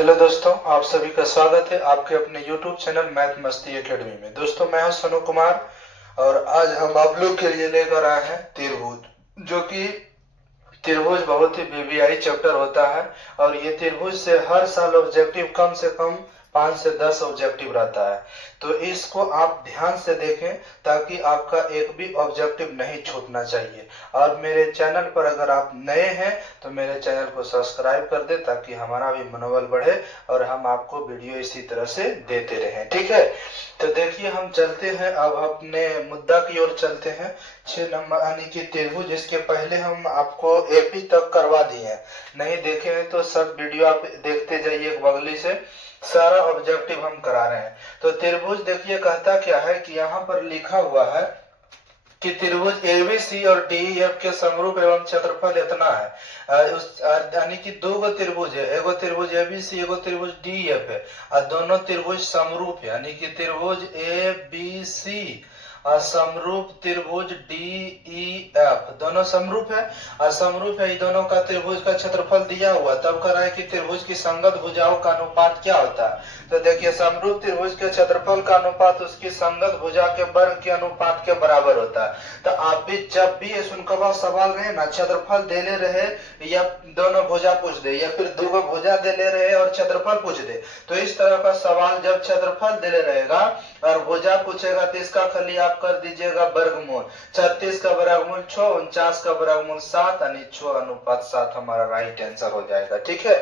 Hello दोस्तों, आप सभी का स्वागत है आपके अपने YouTube चैनल मैथ मस्ती एकेडमी में। दोस्तों, मैं हूं सोनू कुमार और आज हम आप लोग के लिए लेकर आए हैं त्रिभुज, जो कि त्रिभुज बहुत ही वीवीआई चैप्टर होता है और ये त्रिभुज से हर साल ऑब्जेक्टिव कम से कम 5 से 10 ऑब्जेक्टिव रहता है। तो इसको आप ध्यान से देखें ताकि आपका एक भी ऑब्जेक्टिव नहीं छूटना चाहिए। और मेरे चैनल पर अगर आप नए हैं तो मेरे चैनल को सब्सक्राइब कर दें ताकि हमारा भी मनोबल बढ़े और हम आपको वीडियो इसी तरह से देते रहें। ठीक है, तो देखिए हम चलते हैं, अब अपने मुद्दा की ओर चलते हैं। 6 नंबर यानी कि त्रिभुज, इसके पहले हम आपको एपी तक करवा दिए हैं। नहीं देखे हैं तो सब वीडियो आप देखते जाइए एक बगली से, सारा ऑब्जेक्टिव हम करा रहे हैं। तो त्रिभुज देखिए कहता क्या है कि यहाँ पर लिखा हुआ है कि त्रिभुज एबीसी और डीईएफ के समरूप एवं क्षेत्रफल इतना है। यानी कि दो गो त्रिभुज है, एगो त्रिभुज एबीसी एगो त्रिभुज डीईएफ है और दोनों त्रिभुज समरूप है, यानी कि त्रिभुज एबीसी और समरूप त्रिभुज डीईएफ दोनों समरूप है और समरूप है। इन दोनों का त्रिभुज का क्षेत्रफल दिया हुआ, तब कह रहा है कि त्रिभुज की संगत भुजाओं का अनुपात क्या होता है। तो देखिए समरूप त्रिभुज के क्षेत्रफल का अनुपात उसकी संगत भुजा के वर्ग के अनुपात के बराबर होता है। तो आप भी जब भी ये सुनकर सवाल रहे ना, क्षेत्रफल दे ले रहे या दोनों भुजा पूछ दे या फिर दो भुजा दे ले रहे और क्षेत्रफल पूछ दे, तो इस तरह का सवाल जब क्षेत्रफल दे ले रहेगा और भुजा पूछेगा तो इसका खाली आप कर दीजिएगा वर्गमूल। 36 का वर्गमूल 6, 49 का वर्गमूल 7, यानी 6:7 हमारा राइट आंसर हो जाएगा। ठीक है,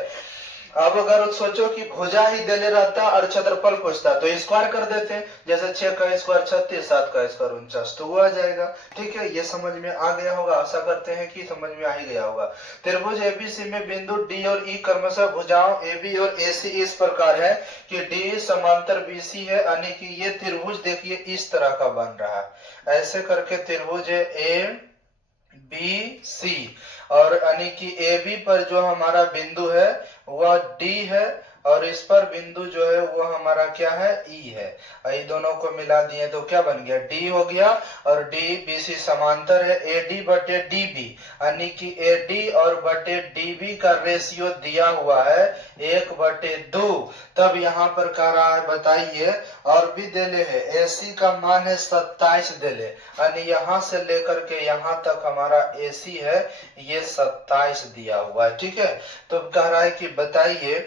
अब अगर सोचो कि भुजा ही दे ले रहता और क्षेत्रफल पूछता तो स्क्वायर कर देते, जैसे 6 का स्क्वायर 36, 7 का स्क्वायर 49, तो वो आ जाएगा। ठीक है, ये समझ में आ गया होगा, आशा करते हैं कि समझ में आ ही गया होगा। त्रिभुज एबीसी में बिंदु डी और ई क्रमशः भुजाओं एबी और एसी इस प्रकार है कि डी समांतर बीसी है, यानी कि ये त्रिभुज देखिए इस तरह का बन रहा है। ऐसे करके त्रिभुज है ए बी सी और यानी कि ए बी पर जो हमारा बिंदु है वह डी है और इस पर बिंदु जो है वो हमारा क्या है, ई है। ये दोनों को मिला दिए तो क्या बन गया, डी हो गया और डी बीसी समांतर है एडी बटे डीबी, यानी कि एडी और बटे डीबी का रेशियो दिया हुआ है 1/2। तब यहाँ पर कह रहा है बताइए, और भी दे ले है एसी का मान है 27 दे ले, यानी यहाँ से लेकर के यहाँ तक हमारा एसी है ये 27 दिया हुआ है। ठीक है, तो कह रहा है कि बताइए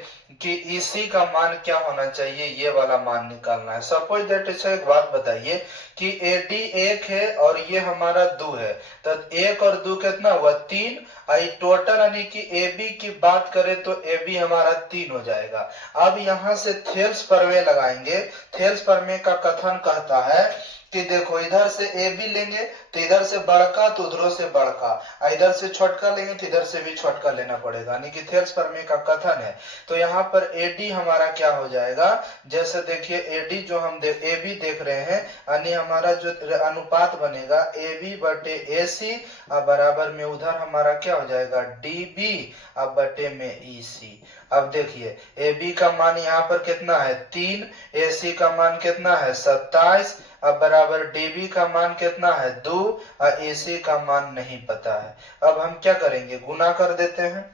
कि इसी का मान क्या होना चाहिए, ये वाला मान निकालना है। सपोज दैट, एक बात बताइए कि एडी 1 है और ये हमारा 2 है, तो 1 और 2 कितना हुआ, 3। आई टोटल यानी कि AB की बात करें तो AB हमारा 3 हो जाएगा। अब यहाँ से थेल्स प्रमेय लगाएंगे। थेल्स प्रमेय का कथन कहता है कि देखो इधर से AB लेंगे तो इधर से बड़का तो उधरों से बड़का, इधर से छोटका लेंगे तो इधर से भी छोटका लेना पड़ेगा, यानी कि थेल्स प्रमेय का कथन है। तो यहाँ पर AD हमारा क्या हो जाएगा, जैसे देखिए AD जो हम AB देख रहे हैं, यानी हमारा जो अनुपात बनेगा AB बटे AC अब बराबर में उधर हमारा क्या हो जाएगा DB अब बटे में EC। अब देखिए AB का मान यहाँ पर कितना है 3, AC का मान कितना है 27, अब बराबर DB का मान कितना है 2 और AC का मान नहीं पता है। अब हम क्या करेंगे, गुना कर देते हैं,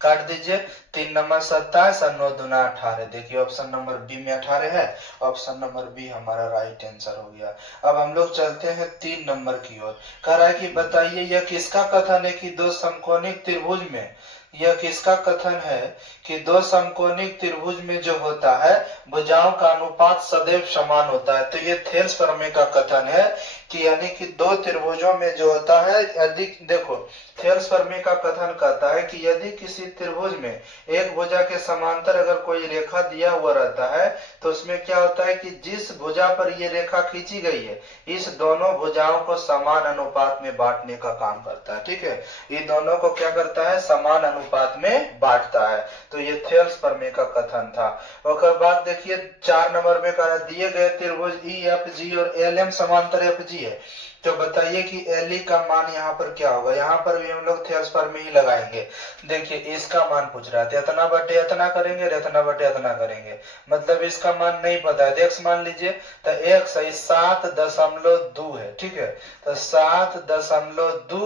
काट दीजिए। 3 नंबर 27 और 9 दूना 18। देखिए ऑप्शन नंबर बी में 18 है, ऑप्शन नंबर बी हमारा राइट आंसर हो गया। अब हम लोग चलते हैं 3 नंबर की ओर। कह रहा है कि बताइए यह किसका कथन है कि दो समकोणिक त्रिभुज में, यह किसका कथन है कि दो समकोणिक त्रिभुज में जो होता है भुजाओं का अनुपात सदैव समान होता है। तो ये थेल्स प्रमेय का कथन है कि यानी कि दो त्रिभुजों में जो होता है, यदि देखो थेल्स प्रमेय का कथन कहता है कि यदि किसी त्रिभुज में एक भुजा के समांतर अगर कोई रेखा दिया हुआ रहता है तो उसमें क्या होता है कि जिस भुजा पर ये रेखा खींची गई है इस दोनों भुजाओं को समान अनुपात में बांटने का काम करता है। ठीक है, ये दोनों को क्या करता है, समान अनुपात में बांटता है। तो ये थेल्स प्रमेय का कथन था। उसके बाद देखिए 4 नंबर में कहा दिए गए त्रिभुज EFG और LM समांतर FG है, तो बताइए कि LE का मान यहाँ पर क्या होगा। यहाँ पर भी हम लोग थेल्स प्रमेय ही लगाएंगे। देखिए इसका मान पूछ रहा है, इतना बटे इतना करेंगे, इतना बटे इतना करेंगे, मतलब इसका मान नहीं पता है। x मान लीजिए तो x 7.2 है। ठीक है, तो 7.2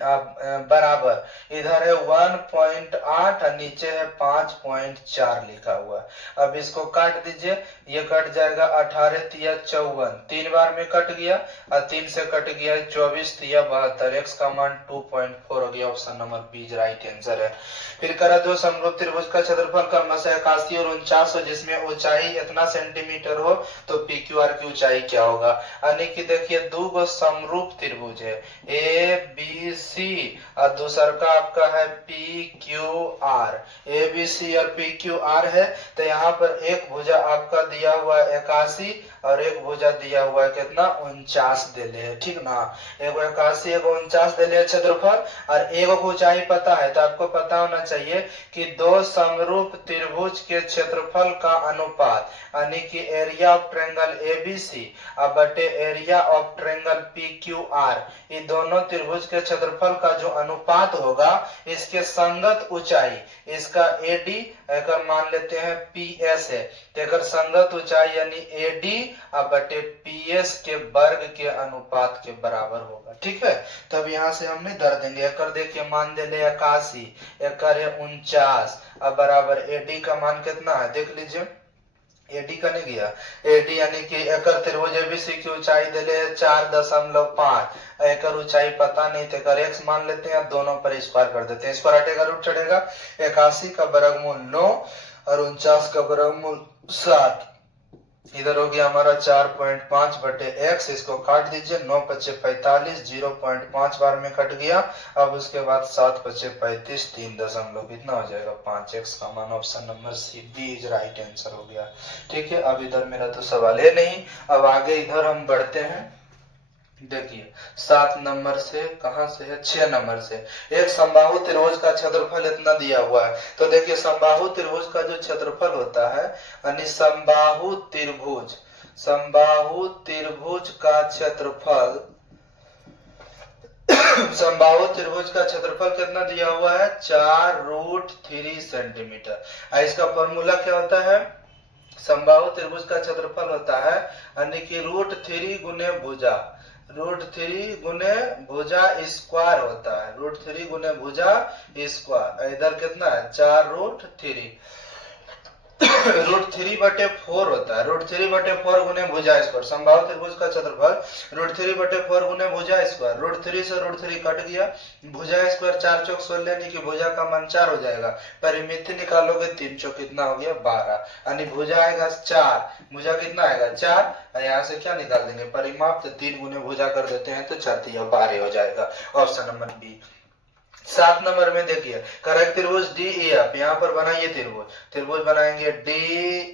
बराबर इधर है 1.8 और नीचे है 5.4 लिखा हुआ। अब इसको काट दीजिए, ये कट जाएगा 18 तिया 54, 3 बार में कट गया और 3 से कट गया 24 तिया 72, x का मान 2.4 हो गया। Option number B right answer है। फिर करा दो समरूप त्रिभुज का क्षेत्रफल क्रमशः 81 और 49 हो, जिसमें ऊंचाई इतना सेंटीमीटर हो तो पी क्यू आर की ऊंचाई क्या होगा। यानी कि देखिए दो गो समरूप त्रिभुज है ए बी सी और दूसरा का आपका है P Q R. A B C और पी क्यू आर है, तो यहाँ पर एक भुजा आपका दिया हुआ है 81 और एक भुजा दिया हुआ है कितना 49 देले है, ठीक ना। एगो 81 एगो 49 देले है क्षेत्रफल और एगो को ऊंचाई पता है। तो आपको पता होना चाहिए कि दो समरूप त्रिभुज के क्षेत्रफल का अनुपात यानी कि एरिया ऑफ ट्रायंगल एबीसी अब बटे area of triangle P Q are, ये दोनों त्रिभुज के क्षेत्रफल का जो अनुपात होगा इसके संगत ऊंचाई, इसका एडी अगर मान लेते हैं पीएस है तो अगर संगत ऊंचाई यानी एडी अब बटे पीएस के वर्ग के अनुपात के बराबर होगा, ठीक है। तब यहाँ से हमने धर देंगे एकर, देखिए मान दे ले 81 एकर है 49 अब बराबर एडी का मान कितना है देख लीजिए। एडी का नहीं गया, एडी यानी कि एकर त्रिभुज एबीसी की ऊंचाई देले 4.5, एकर ऊंचाई पता नहीं थे कर एक्स मान लेते हैं, दोनों पर स्क्वायर कर देते हैं, स्क्वायर हटेगा रूट चढ़ेगा। 81 का वर्गमूल 9 और 49 का वर्गमूल 7, इधर हो गया हमारा 4.5 बटे x, इसको काट दीजिए 9 पचे 45, 0.5 बार में कट गया। अब उसके बाद 7 पचे 35, 3 दशमलव कितना हो जाएगा 5x का मान option number C B is right answer हो गया, ठीक है। अब इधर मेरा तो सवाल है नहीं, अब आगे इधर हम बढ़ते हैं। देखिए 7 नंबर से कहां से है 6 नंबर से, एक समबाहु त्रिभुज का क्षेत्रफल इतना दिया हुआ है। तो देखिए समबाहु त्रिभुज का जो क्षेत्रफल होता है यानी समबाहु त्रिभुज का क्षेत्रफल समबाहु त्रिभुज का क्षेत्रफल कितना दिया हुआ है 4√3 सेंटीमीटर। इसका फॉर्मूला क्या होता है, समबाहु त्रिभुज का क्षेत्रफल होता है यानी कि √3 गुने भुजा, √3 गुने भुजा स्क्वायर होता है, √3 गुने भुजा स्क्वायर। इधर कितना है 4√3 √3 बटे 4 होता है, √3 बटे 4 गुने भुजा स्क्वायर। समबाहु त्रिभुज का क्षेत्रफल √3 बटे 4 गुने भुजा स्क्वायर, √3 से √3 कट गया, भुजा स्क्वायर 4 चौक 16 यानी कि भुजा का मान 4 हो जाएगा। परिमिति निकालोगे 3 चौक कितना हो गया 12, यानी भुजा आएगा 4, भुजा कितना आएगा 4, यहाँ से क्या निकाल देंगे परिमाप, तो 3 गुने भुजा कर देते हैं तो 4 या 12 हो जाएगा ऑप्शन नंबर बी। 7 नंबर में देखिए करेक्ट त्रिभुज डी ई एफ, यहाँ पर बनाइए त्रिभुज बनाएंगे डी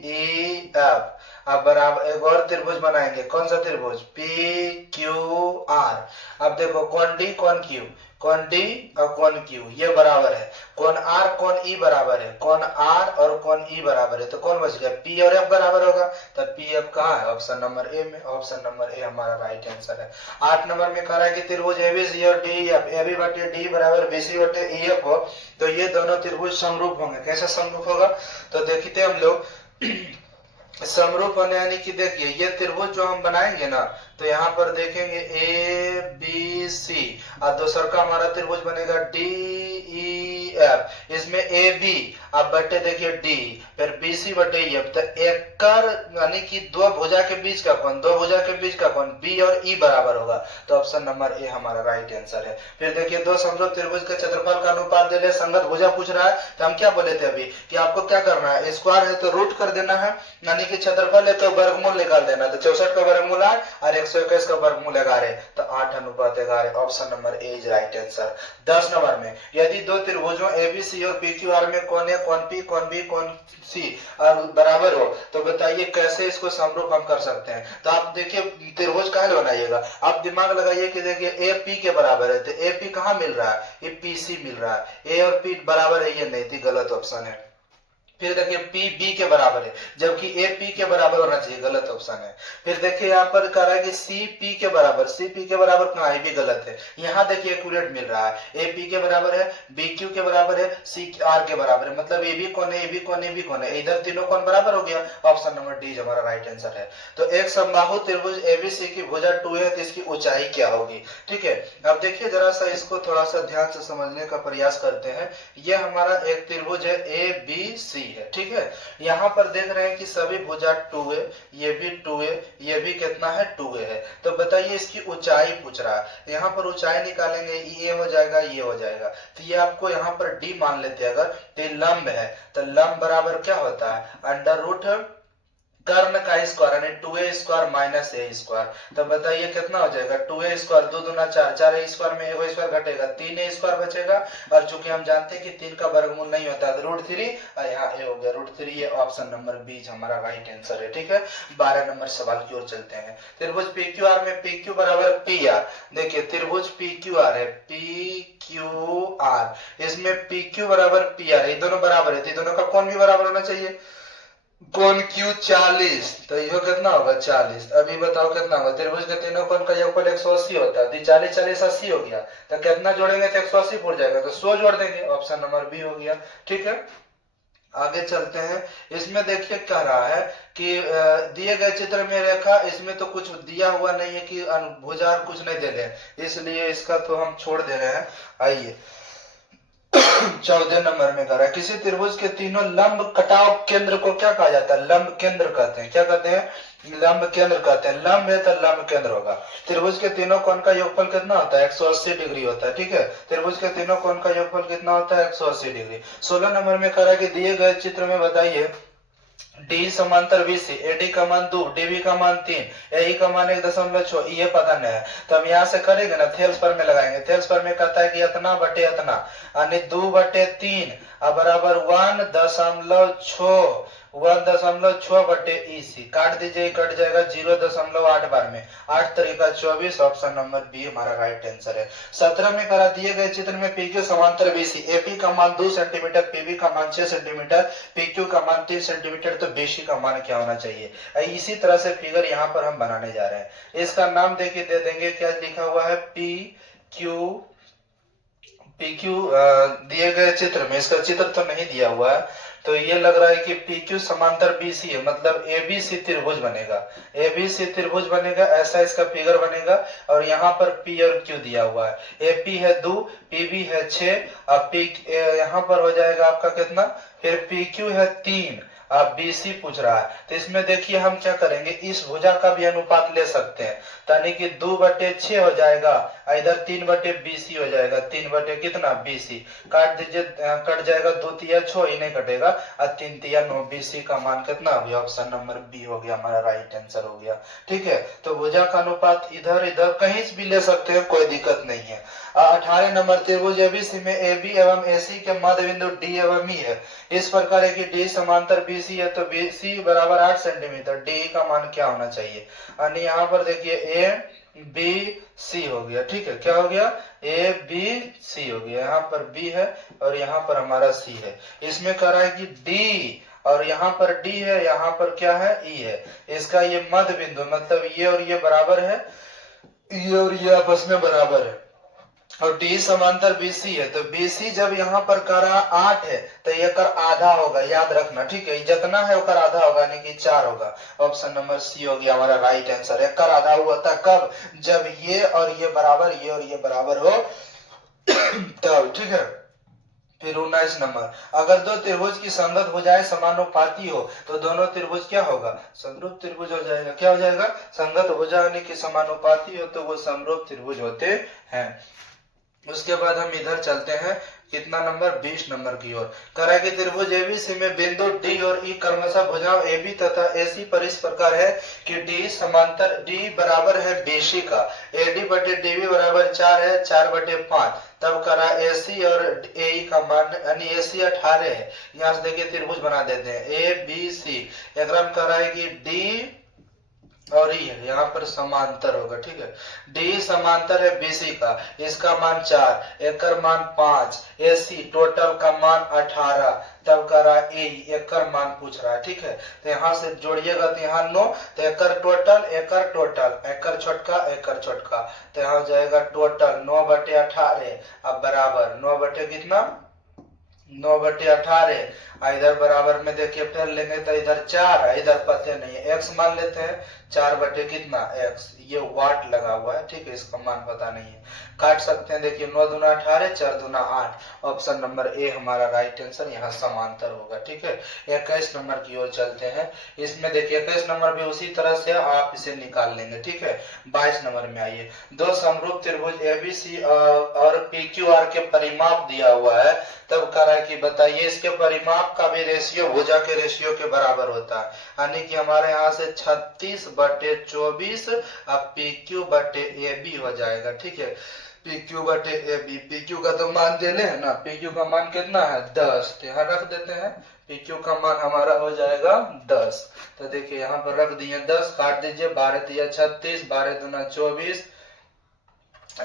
ई एफ। अब बराबर एक और त्रिभुज बनाएंगे, कौन सा त्रिभुज पी क्यू आर। अब देखो कौन डी कौन क्यू, कौन डी और कौन क्यू ये बराबर है, कौन आर कौन ई बराबर है, कौन आर और कौन ई बराबर है, तो कौन बच गया पी और एफ बराबर होगा। तब पी एफ कहाँ है ऑप्शन नंबर ए में, ऑप्शन नंबर ए हमारा राइट आंसर है। 8 नंबर में कह रहा है कि त्रिभुज एबीसी और डी एफ, ए बी बटे डी बराबर बीसी बटे ई एफ हो, तो ये दोनों त्रिभुज समरूप होंगे। कैसे समरूप होगा, तो देखते हम लोग समरूप होने यानी कि देखिए ये त्रिभुज जो हम बनाएंगे ना, तो यहाँ पर देखेंगे ए बी सी और दूसरा का हमारा त्रिभुज बनेगा डी ई एफ, इसमें ए बी अब बटे देखिए डी फिर बी सी बटे एफ, तो एकर यानी कि दो भुजा के बीच का कोण, दो भुजा के बीच का कोण बी और ई बराबर होगा, तो ऑप्शन नंबर ए हमारा राइट आंसर है। फिर देखिए दो समरूप त्रिभुज के क्षेत्रफल का अनुपात दे ले, संगत भुजा पूछ रहा है, तो हम क्या बोले थे अभी कि आपको क्या करना है, स्क्वायर है तो रूट कर देना है, यानी कि क्षेत्रफल है तो वर्गमूल निकाल देना, तो 64 का वर्गमूल 8 और 121 का वर्गमूल 11, तो 8:11 option number A is right answer. 10 number में यदि दो त्रिभुजों एबीसी और पीक्यूआर में कोण ए कोण पी कोण बी कोण सी बराबर हो, तो बताइए कैसे इसको समरूप हम कर सकते हैं। तो आप देखिए त्रिभुज कहाँ बनाइएगा, आप दिमाग लगाइए कि देखिए ए पी के बराबर है, तो ए पी कहाँ मिल रहा है, ये पी सी मिल रहा है, ए और पी बराबर है ये नहीं थी, गलत ऑप्शन है। फिर देखिए P B के बराबर है, जबकि A P के बराबर होना चाहिए, गलत ऑप्शन है। फिर देखिए यहाँ पर कह रहा है कि C P के बराबर, C P के बराबर कहाँ है, भी गलत है। यहाँ देखिए एक्यूरेट मिल रहा है, A P के बराबर है, B Q के बराबर है, C R के बराबर है, मतलब A B कौन है, A B कौन है, A B कौन है, इधर तीनों कौन बराबर हो गया। ऑप्शन नंबर डी हमारा राइट आंसर है। तो एक समबाहु त्रिभुज ABC की भुजा 2 है, तो इसकी ऊंचाई क्या होगी। ठीक है, अब देखिए जरा सा इसको थोड़ा सा ध्यान से समझने का प्रयास करते हैं। ये हमारा एक त्रिभुज है ABC है, ठीक है। यहाँ पर देख रहे हैं कि सभी भुजा 2 है, ये भी 2 है, ये भी कितना है 2 है। तो बताइए इसकी ऊंचाई पूछ रहा है, यहाँ पर ऊंचाई निकालेंगे, ये हो जाएगा, ये हो जाएगा, तो ये आपको यहाँ पर डी मान लेते हैं अगर, तो ये लंब है, तो लंब बराबर क्या होता है, अंडर रूट कर्ण का स्क्वायर यानी 2a square minus a square. तो बताइए कितना हो जाएगा, 2a स्क्वायर 2 दूना 4, 4a स्क्वायर में a स्क्वायर घटेगा, 3a स्क्वायर बचेगा, और चूंकि हम जानते हैं कि 3 का वर्गमूल नहीं होता है, तो √3 और यहाँ a हो गया √3। ये ऑप्शन नंबर बी हमारा राइट आंसर है। ठीक है, 12 नंबर सवाल की ओर चलते हैं। त्रिभुज PQR में PQ बराबर PR, देखिए त्रिभुज PQR है, PQR, इसमें PQ बराबर PR, ये दोनों बराबर है, तो दोनों का कोण भी बराबर होना चाहिए। कोण Q 40, तो ये कितना होगा 40। अभी बताओ कितना होगा, त्रिभुज के तीनों कोण का योगफल 180 होता है, तो 40 40 80 हो गया, तो कितना जोड़ेंगे तो 180 पूरा जाएगा, तो 100 जोड़ देंगे, ऑप्शन नंबर बी हो गया। ठीक है, आगे चलते हैं। इसमें देखिए कह रहा है कि दिए गए चित्र में रेखा, इसमें तो कुछ दिया हुआ नहीं है कि भुजा कुछ नहीं दे रहे, इसलिए इसका तो हम छोड़ दे रहे हैं। आइए 14 नंबर में कह रहा है, किसी त्रिभुज के तीनों लंब कटाव केंद्र को क्या कहा जाता है, लंब केंद्र कहते हैं। क्या कहते हैं, लंब केंद्र कहते हैं। लंब है तो लंब केंद्र होगा। त्रिभुज के तीनों कोण का योगफल कितना होता है, 180 डिग्री होता है। ठीक है, त्रिभुज के तीनों कोण का योगफल कितना होता है, 180 डिग्री। 16 नंबर में कह रहा है कि दिए गए चित्र में बताइए डी समांतर BC, AD का मान 2, DB का मान 3, AE का मान 1.6, ये पता नहीं है, तो हम यहाँ से करेंगे ना, थेल्स पर में लगाएंगे। थेल्स पर में कहता है कि इतना बटे इतना, यानी 2/3 बराबर 1.6 बटे EC, काट दीजिए, कट जाएगा 0.8 बार में, 8 तरीका 24, ऑप्शन नंबर बी हमारा राइट आंसर है। 17 में करा दिए गए चित्र में PQ समांतर BC, AP का मान 2 सेंटीमीटर, PB का मान 6 सेंटीमीटर, PQ का मान 3 सेंटीमीटर, तो BC का मान क्या होना चाहिए। इसी तरह से फिगर यहाँ पर हम बनाने जा रहे हैं। इसका नाम देखिए दे देंगे, क्या लिखा हुआ है, PQ दिए गए चित्र में, इसका चित्र तो नहीं दिया हुआ है, तो ये लग रहा है कि PQ समांतर BC है, मतलब ABC त्रिभुज बनेगा, ABC त्रिभुज बनेगा, ऐसा इसका फिगर बनेगा। और यहाँ पर P और Q दिया हुआ है, AP है 2, PB है 6, अब यहाँ पर हो जाएगा आपका कितना, फिर PQ है 3, अब BC पूछ रहा है, तो इसमें देखिए हम क्या करेंगे, इस भुजा का भी अनुपात ले सकते हैं, यानी कि 2/6 हो जाएगा, इधर 3/BC हो जाएगा, 3 कितना BC, काट दीजिए, कट जाएगा, 2 तिया 6, ही नहीं कटेगा, और 3 तिया 9, BC का मान कितना हो गया, ऑप्शन नंबर बी हो गया, हमारा राइट आंसर हो गया। ठीक है, तो भुजा का अनुपात इधर इधर कहीं से भी ले सकते हैं, कोई दिक्कत नहीं है। 18 नंबर त्रिभुज ABC में AB एवं AC के मध्य बिंदु D एवं E है, इस प्रकार है कि D समांतर BC है, तो BC बराबर 8 सेंटीमीटर, DE का मान क्या होना चाहिए, यानी यहाँ पर देखिए ABC हो गया। ठीक है, क्या हो गया, ABC हो गया, यहाँ पर B है और यहाँ पर हमारा C है। इसमें कह रहा है कि D और यहाँ पर D है, यहाँ पर क्या है, E है, इसका ये मध्य बिंदु, मतलब ये और ये बराबर है, ये और ये आपस में बराबर है, और D समांतर BC है, तो BC जब यहाँ पर करा 8 है, तो ये कर आधा होगा, याद रखना। ठीक है, जितना है वो कर आधा होगा, यानी कि 4 होगा, ऑप्शन नंबर सी हो गया हमारा राइट आंसर है। कर आधा हुआ था कब, जब ये और ये बराबर हो तब। ठीक है, फिर 19 नंबर, अगर दो त्रिभुज की संगत भुजाएं समानुपाती हो तो दोनों त्रिभुज क्या होगा, समरूप त्रिभुज हो जाएगा। क्या हो जाएगा, संगत भुजा यानी कि समानुपाती हो तो वो समरूप त्रिभुज होते हैं। उसके बाद हम इधर चलते हैं, कितना नंबर, 20 नंबर की ओर। करा कि त्रिभुज ABC में बिंदु D और E क्रमशः भुजाओं AB तथा AC पर इस प्रकार है कि D समांतर D बराबर है BC का, AD/DB बराबर 4 है, 4/5, तब करा AC और AE का मान, यानी AC 18 है, यहाँ से देखिए त्रिभुज बना देते हैं ABC। एक कह रहा है कि D और ये है यहाँ पर समांतर होगा, ठीक है। डी समांतर है बीसी का, इसका मान 4, एकर मान 5, एसी टोटल का मान 18, तब कह रहा है ए एकर मान पूछ रहा है, ठीक है। तो यहाँ से जोड़िएगा तो यहाँ 9, तो एकर टोटल, एकर छोटका, तो यहाँ हो जाएगा टोटल 9/18, अब बराबर 9 बटे कितना, 9/18, इधर बराबर में देखिए फिर लेंगे तो इधर 4, इधर पते नहीं है, x मान लेते हैं, 4 बटे कितना x, ये वाट लगा हुआ है, ठीक है, इसका मान पता नहीं है, काट सकते हैं। देखिए 9 दूना 18, 4 दूना 8, ऑप्शन नंबर ए हमारा राइट आंसर यहाँ समांतर होगा, ठीक है। 21 नंबर की ओर चलते हैं। इसमें देखिए 21 नंबर भी उसी तरह से आप इसे निकाल लेंगे, ठीक है। 22 नंबर में आइए, दो समरूप त्रिभुज एबीसी और पीक्यूआर के परिमाप दिया हुआ है, तब कह रहा है कि बताइए इसके परिमाप का भी रेशियो भुजा के रेशियो के बराबर होता है, यानी कि हमारे यहाँ से 36/24 अब PQ/AB हो जाएगा, ठीक है। PQ/AB, PQ का तो मान देने है ना, PQ का मान कितना है 10, तो यहाँ रख देते हैं, PQ का मान हमारा हो जाएगा 10, तो देखिए यहाँ पर रख दिए 10, काट दीजिए, 12 तिया 36, 12 दूना 24,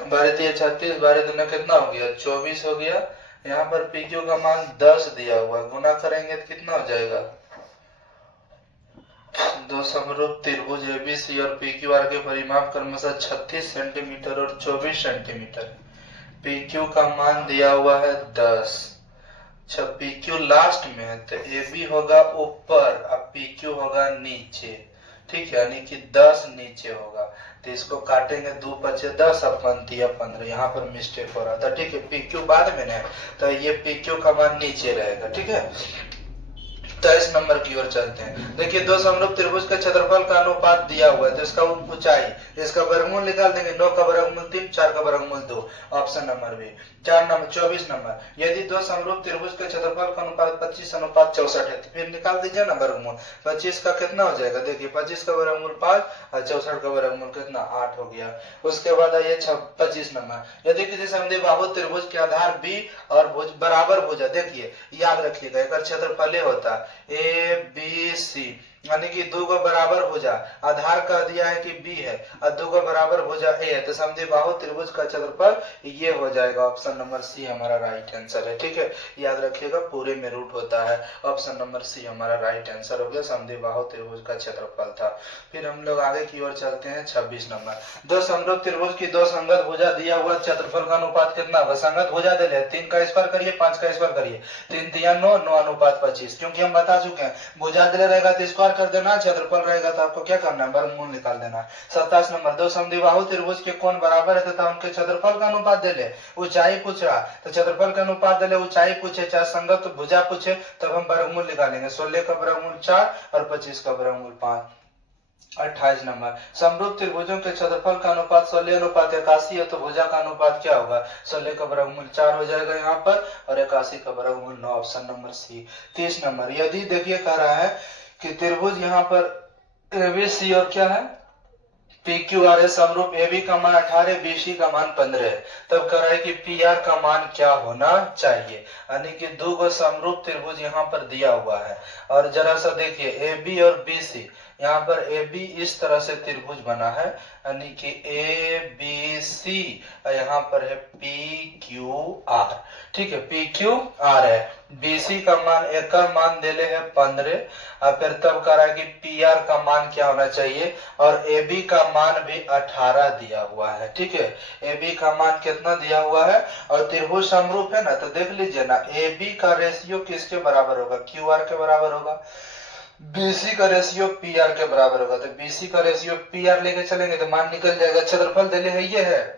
12 तिया 36, 12 दूना कितना हो गया 24 हो गया। यहाँ पर PQ का मान 10 दिया हुआ, गुना करेंगे तो कितना हो जाएगा, दो समरूप त्रिभुज एबीसी और PQR के परिमाप क्रमशः 36 सेंटीमीटर और 24 सेंटीमीटर, PQ का मान दिया हुआ है 10, PQ लास्ट में है तो AB होगा ऊपर, अब PQ होगा नीचे, ठीक है, यानी कि 10 नीचे होगा, तो इसको काटेंगे 2 × 10, अब 15, यहाँ पर मिस्टेक हो रहा था, ठीक है। PQ बाद में है तो ये PQ का मान नीचे रहेगा, ठीक है। 23 नंबर की ओर चलते हैं। देखिए दो समरूप त्रिभुज का क्षेत्रफल का अनुपात दिया हुआ है, तो इसका ऊंचाई, इसका वर्गमूल निकाल देंगे, 9 का वर्गमूल 3, 4 का वर्गमूल 2, ऑप्शन नंबर बी। 24 नंबर, यदि दो समरूप त्रिभुज के क्षेत्रफल का अनुपात 25:64 है, तो फिर निकाल दीजिए ना वर्गमूल, 25 का कितना हो जाएगा, देखिए 25 का वर्गमूल 5 और 64 का वर्गमूल कितना 8 हो गया। उसके बाद आइए 25 नंबर, यदि किसी समद्विबाहु त्रिभुज के आधार बी और भुज बराबर भुजा, देखिए याद रखिएगा एक क्षेत्रफल होता है ए बी सी, यानी कि दो को बराबर भुजा, आधार कह दिया है कि बी है और दो को बराबर भुजा ए है, तो समद्विबाहु त्रिभुज का क्षेत्रफल ये हो जाएगा, ऑप्शन नंबर सी हमारा राइट आंसर है, ठीक है। याद रखिएगा पूरे में रूट होता है, ऑप्शन नंबर सी हमारा राइट आंसर हो गया, समद्विबाहु त्रिभुज का क्षेत्रफल था। फिर हम लोग आगे की ओर चलते हैं। 26 नंबर, दो समरूप त्रिभुज की दो संगत भुजा दिया हुआ, क्षेत्रफल का अनुपात कितना होगा, संगत भुजा दे ले, 3 का स्क्वायर करिए, 5 का स्क्वायर करिए, 3 तिया 9, 9:25, क्योंकि हम बता चुके हैं भुजा दे रहेगा तो स्क्वायर कर देना, क्षेत्रफल रहेगा तो आपको क्या करना है, वर्गमूल निकाल देना। 27 नंबर, दो समद्विबाहु त्रिभुज के कोण बराबर है तथा उनके क्षेत्रफल का अनुपात दे ले, ऊंचाई पूछ रहा तो क्षेत्रफल का अनुपात दे ले, ऊंचाई पूछे चाहे संगत भुजा पूछे, तब हम वर्गमूल निकालेंगे, 16 का वर्गमूल 4 और 25 का वर्गमूल 5। 28 नंबर, समरूप त्रिभुजों के क्षेत्रफल का अनुपात 16:81 है, तो भुजा का अनुपात क्या होगा, 16 का वर्गमूल 4 हो जाएगा यहाँ पर और 81 का वर्गमूल 9, ऑप्शन नंबर सी। 30 नंबर, यदि देखिए कह रहा है कि त्रिभुज यहाँ पर एबीसी और क्या है PQR है, समरूप AB का मान 18, BC का मान 15 है, तब कह रहा है कि PR का मान क्या होना चाहिए, यानी कि दो गो समरूप त्रिभुज यहाँ पर दिया हुआ है और जरा सा देखिए AB और BC, यहाँ पर AB इस तरह से त्रिभुज बना है, यानी कि ABC, यहाँ पर है PQR, ठीक है, PQR है, BC का मान एक का मान देले है 15 और फिर तब कह रहा है कि PR का मान क्या होना चाहिए और AB का मान भी 18 दिया हुआ है, ठीक है। AB का मान कितना दिया हुआ है और त्रिभुज समरूप है ना, तो देख लीजिए ना AB का रेशियो किसके बराबर होगा, QR के बराबर होगा, BC का रेशियो PR के बराबर होगा, तो BC का रेशियो PR लेके चलेंगे तो मान निकल जाएगा, क्षेत्रफल दिले है ये है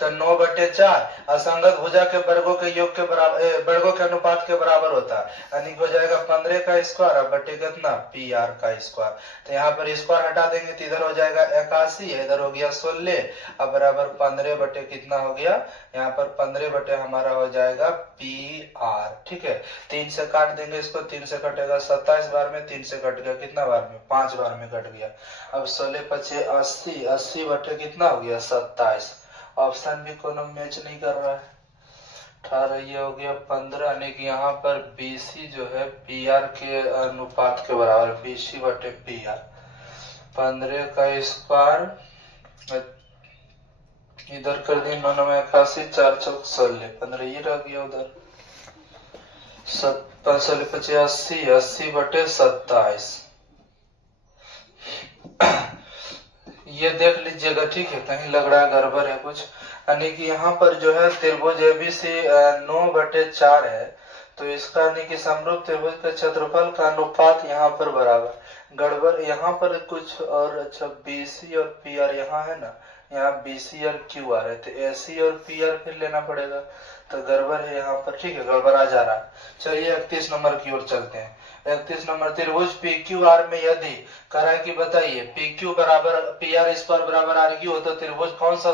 तो 9/4 असंगत भुजा के वर्गों के योग के बराबर, वर्गों के अनुपात के बराबर होता है, यानी हो जाएगा 15 का स्क्वायर बटे कितना PR का स्क्वायर, तो यहाँ पर स्क्वायर हटा देंगे तो इधर हो जाएगा 81, इधर हो गया 16 अब बराबर 15 बटे कितना हो गया, यहाँ पर 15 बटे हमारा हो जाएगा PR, ठीक है। 3 से काट देंगे इसको, 3 से कटेगा 27 बार में, 3 से कट गया कितना बार में, 5 बार में कट गया, अब 16 × 5 = 80, 80 बटे कितना हो गया 27, ऑप्शन भी कोनो मैच नहीं कर रहा है, 18 ये हो गया 15, यानी कि यहाँ पर BC जो है PR के अनुपात के बराबर, BC/PR, 15 का स्क्वायर, इधर कर दिए 9 9 81, 4 चौक 16, 15 ये रह गया उधर, 85 80 बटे 27। ये देख लीजिएगा, ठीक है, कहीं लग रहा है गड़बड़ है कुछ, यानी कि यहाँ पर जो है त्रिभुज एबीसी 9/4 है, तो इसका यानी कि समरूप त्रिभुज का क्षेत्रफल का अनुपात यहाँ पर बराबर, गड़बड़ यहाँ पर कुछ और। अच्छा, बीसी और पी आर यहाँ है ना, यहाँ बीसी और क्यू आर है, तो एसी और पी आर फिर लेना पड़ेगा, तो गड़बड़ है यहाँ पर, ठीक है, गड़बड़ा जा रहा है। चलिए 31 नंबर की ओर चलते हैं। 31 नंबर, त्रिभुज पी क्यू आर में यदि कह रहा है कि बताइए पी क्यू बराबर पी आर स्क्वायर बराबर आर क्यू हो तो त्रिभुज कौन सा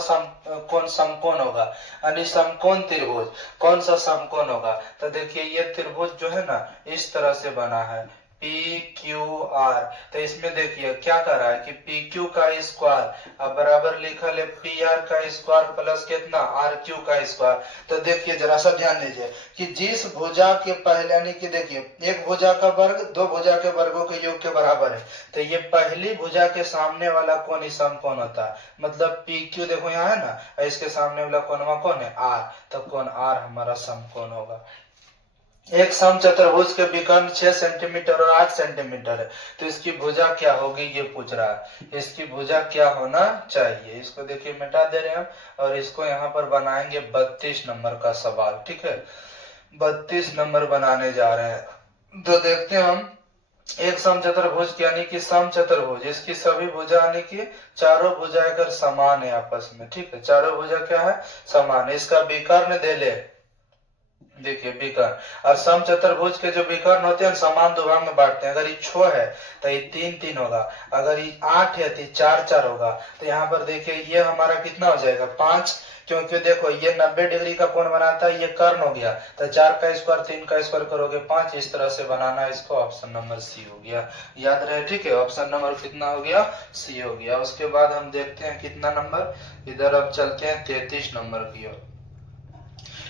कौन समकोण होगा, यानी समकोण त्रिभुज कौन सा समकोण होगा। तो देखिए ये त्रिभुज जो है ना इस तरह से बना है पी क्यू आर, तो इसमें देखिए क्या कर रहा है कि पी क्यू का स्क्वायर अब बराबर लिखा है पी आर का स्क्वायर प्लस कितना आर क्यू का स्क्वायर। तो देखिए जरा सा ध्यान दीजिए कि जिस भुजा के पहले, यानी कि देखिए एक भुजा का वर्ग दो भुजा के वर्गों के योग के बराबर है, तो ये पहली भुजा के सामने वाला कोण ही समकोण होता है, मतलब पी क्यू देखो यहाँ है ना, इसके सामने वाला कोण कौन है आर, तो कोण आर हमारा समकोण होगा। एक समचतुर्भुज के विकर्ण 6 सेंटीमीटर और 8 सेंटीमीटर है, तो इसकी भुजा क्या होगी ये पूछ रहा है, इसकी भुजा क्या होना चाहिए। इसको देखिए मिटा दे रहे हैं हम, और इसको यहाँ पर बनाएंगे 32 नंबर का सवाल, ठीक है, 32 नंबर बनाने जा रहे हैं। तो देखते हैं हम, एक समचतुर्भुज यानी कि समचतुर्भुज, इसकी सभी भुजा यानी कि चारों भुजा अगर समान है आपस में, ठीक है, चारों भुजा क्या है समान है, इसका विकर्ण दे ले, देखिए विकर्ण और समचतुर्भुज के जो विकर्ण होते हैं समान दो भाग में बांटते हैं, अगर ये 6 है तो ये 3 3 होगा, अगर ये 8 है तो 4 4 होगा, तो यहाँ पर देखिए ये हमारा कितना हो जाएगा 5, क्योंकि देखो ये 90 डिग्री का कोण बनाता है, ये कर्ण हो गया, तो 4 का स्क्वायर 3 का स्क्वायर करोगे 5, इस तरह से बनाना है इसको, ऑप्शन नंबर सी हो गया, याद रहे, ठीक है, ऑप्शन नंबर कितना हो गया सी हो गया। उसके बाद हम देखते हैं कितना नंबर, इधर अब चलते हैं 33 नंबर की ओर।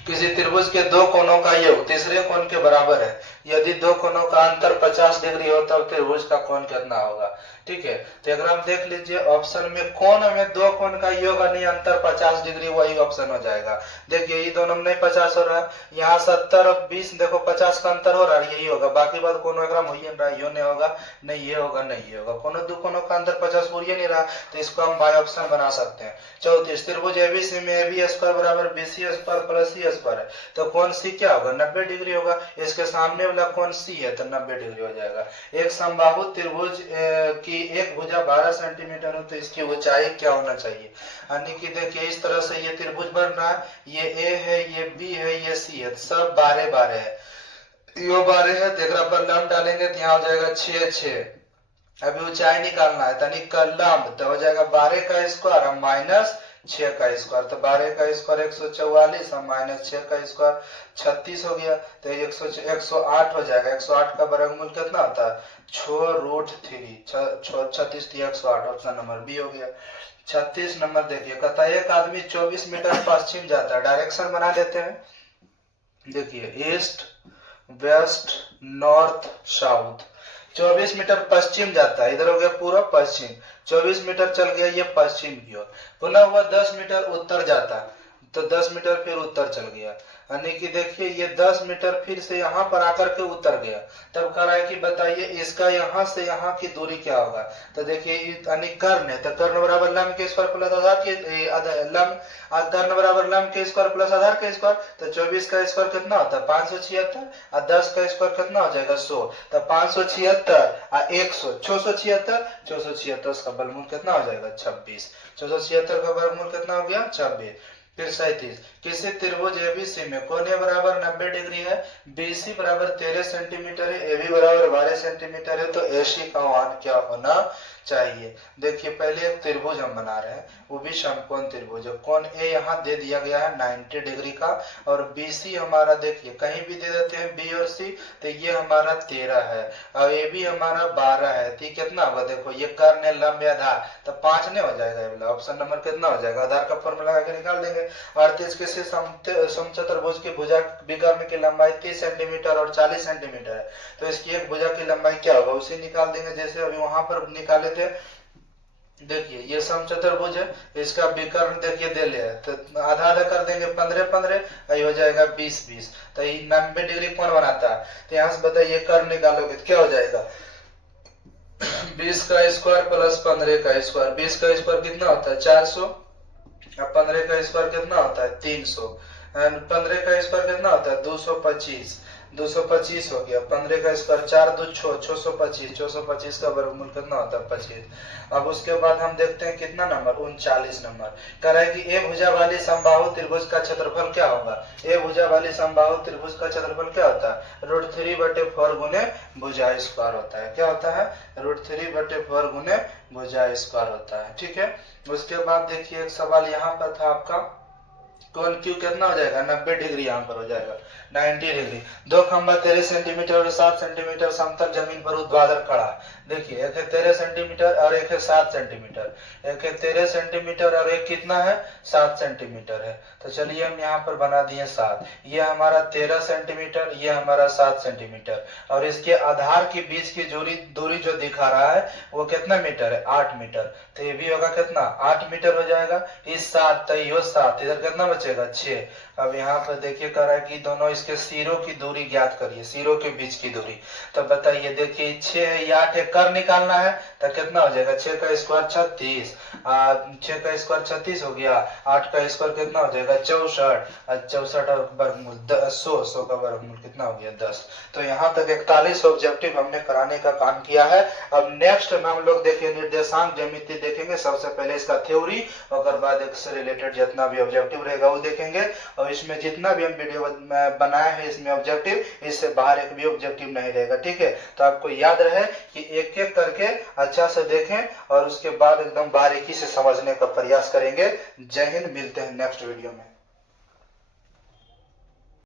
किसी त्रिभुज के दो कोणों का योग तीसरे कोण के बराबर है, यदि दो कोणों का अंतर 50 डिग्री हो तब त्रिभुज का कोण कितना होगा, ठीक है। तो अगर हम देख लीजिए ऑप्शन में कोण में दो कोण का योग यानी अंतर 50 डिग्री, वही ऑप्शन हो जाएगा। देखिए ये दोनों में नहीं 50 हो रहा है, यहाँ 70 और 20 देखो 50 का अंतर हो रहा है, यही होगा, बाकी बात कोण हो रहा है, ये नहीं होगा, नहीं ये होगा, नहीं ये होगा, कोनो दो कोणों का अंतर 50 पूरी नहीं रहा, तो इसको हम बाय ऑप्शन बना सकते हैं। 34, त्रिभुज एबीसी में एबी स्क्वायर बराबर बीसी स्क्वायर प्लस सी स्क्वायर है, तो कोण सी क्या होगा 90 डिग्री होगा, इसके सामने वाला कोण सी है तो 90 डिग्री हो जाएगा। एक समबाहु त्रिभुज की एक भुजा 12 सेंटीमीटर हो तो इसकी ऊंचाई क्या होना चाहिए, यानी कि देखिए इस तरह से ये त्रिभुज बन रहा है, ये ए है, ये बी है, ये सी है, सब 12 12 है, यो 12 है, देखा पर लंब डालेंगे तो यहाँ हो जाएगा 6 6। अभी ऊंचाई निकालना है, तनिक का लंब तो हो जाएगा 12 का स्क्वायर माइनस 6 का स्क्वायर, तो 12 का स्क्वायर 144 और माइनस 6 का स्क्वायर 36 हो गया, तो 108 हो जाएगा। 108 का वर्गमूल कितना होता है 6√3, 36 108, ऑप्शन नंबर बी हो गया। 36 नंबर देखिए, कहता है एक आदमी 24 मीटर पश्चिम जाता है, डायरेक्शन बना देते हैं, देखिए east west north south, 24 metre पश्चिम जाता है, इधर हो गया पूरा पश्चिम, 24 मीटर चल गया ये पश्चिम की ओर, पुनः हुआ 10 मीटर उत्तर जाता है, तो 10 मीटर फिर उत्तर चल गया, यानी कि देखिए ये 10 मीटर फिर से यहाँ पर आकर के उतर गया। तब कह रहा है कि बताइए इसका यहाँ से यहाँ की दूरी क्या होगा, तो देखिए यानी कर्ण है, तो कर्ण बराबर लंब के स्क्वायर प्लस आधार के लंब, कर्ण बराबर लंब के स्क्वायर प्लस आधार के स्क्वायर, तो 24 का स्क्वायर कितना होता है 576 और 10 का स्क्वायर कितना हो जाएगा 100, तो 576 और 100 676, 676 उसका वर्गमूल कितना हो जाएगा 26, 676 का वर्गमूल कितना हो गया 26। फिर 37, किसी त्रिभुज एबीसी में कोण ए बराबर 90 डिग्री है, बीसी बराबर 13 सेंटीमीटर है, एबी बराबर 12 सेंटीमीटर है, तो एसी का मान क्या होना चाहिए। देखिए पहले एक त्रिभुज हम बना रहे हैं, वो भी समकोण त्रिभुज है, कोण ए यहाँ दे दिया गया है 90 डिग्री का, और बीसी हमारा देखिए कहीं भी दे देते हैं बी और सी, तो ये हमारा 13 है और ए बी हमारा 12 है, तो कितना होगा देखो ये कर्ण है लंब आधार, तो 5 नहीं हो जाएगा, ऑप्शन नंबर कितना हो जाएगा, आधार का फॉर्मूला लगा के निकाल देंगे। 38, किसी समचतुर्भुज की भुजा विकर्ण की लंबाई 30 सेंटीमीटर और 40 सेंटीमीटर है, तो इसकी एक भुजा की लंबाई क्या होगा उसे निकाल देंगे, जैसे अभी वहां पर निकाले थे देखिए ये समचतुर्भुज है, इसका विकर्ण देखिए दे लिया है, तो आधा आधा कर देंगे 15 15, ये हो जाएगा 20 20। तो ये 90 डिग्री कौन बनाता है? तो यहाँ से बताइए कर्ण निकालोगे तो क्या हो जाएगा? 20 का स्क्वायर प्लस 15 का स्क्वायर, 20 का स्क्वायर कितना होता है? 400। अब 15 का स्क्वायर कितना होता है? 300। 15 का स्क्वायर कितना होता है? 225। 225 हो गया। 15 का स्क्वायर 4 2 6, 625। 625 का वर्गमूल कितना होता है? 25। अब उसके बाद हम देखते हैं कितना नंबर? 39 नंबर। कह रहा है कि ए भुजा वाली समबाहु त्रिभुज का क्षेत्रफल क्या होगा? ए भुजा वाली समबाहु त्रिभुज का क्षेत्रफल क्या होता है? √3/4 गुने भुजा स्क्वायर होता है। क्या होता है? √3/4 गुने भुजा स्क्वायर होता है। ठीक है। उसके बाद देखिए एक सवाल यहाँ पर था आपका, कौन क्यू कितना हो जाएगा? 90 डिग्री यहाँ पर हो जाएगा, 90 डिग्री। दो खंबा 13 सेंटीमीटर और 7 सेंटीमीटर समतल जमीन पर ऊर्ध्वाधर खड़ा। देखिए एक है 13 सेंटीमीटर और एक है 7 सेंटीमीटर। एक है 13 सेंटीमीटर और एक कितना है? 7 सेंटीमीटर है। तो चलिए हम यहाँ पर बना दिए 7। ये हमारा 13 सेंटीमीटर, ये हमारा 7 सेंटीमीटर, और इसके आधार के बीच की दूरी जो दिखा रहा है वो कितना मीटर है? 8 मीटर। तो ये भी होगा कितना? 8 मीटर हो जाएगा। इस 7 तो ये 7, इधर कितना बचेगा? 6। अब यहाँ पर देखिए कह रहा है कि दोनों इसके सिरों की दूरी ज्ञात करिए, सिरों के बीच की दूरी। तो बताइए, देखिए 6 है, 8 है, कर निकालना है तो कितना हो जाएगा? 6 का स्क्वायर 36, 6 का स्क्वायर 36 हो गया। 8 का स्क्वायर कितना हो जाएगा? 64। 64 वर्गमूल 100 का वर्गमूल कितना हो गया? 10। तो यहाँ तक 41 ऑब्जेक्टिव हमने कराने का काम किया है। अब नेक्स्ट में हम लोग देखिए निर्देशांक ज्यामिति देखेंगे। सबसे पहले इसका थ्योरी, और बाद इससे रिलेटेड जितना भी ऑब्जेक्टिव रहेगा वो देखेंगे। और इसमें जितना भी हम वीडियो बनाए हैं इसमें ऑब्जेक्टिव, इससे बाहर एक भी ऑब्जेक्टिव नहीं रहेगा। ठीक है। तो आपको याद रहे कि एक एक करके अच्छा से देखें और उसके बाद एकदम बारीकी से समझने का प्रयास करेंगे। जय हिंद, मिलते हैं नेक्स्ट वीडियो में।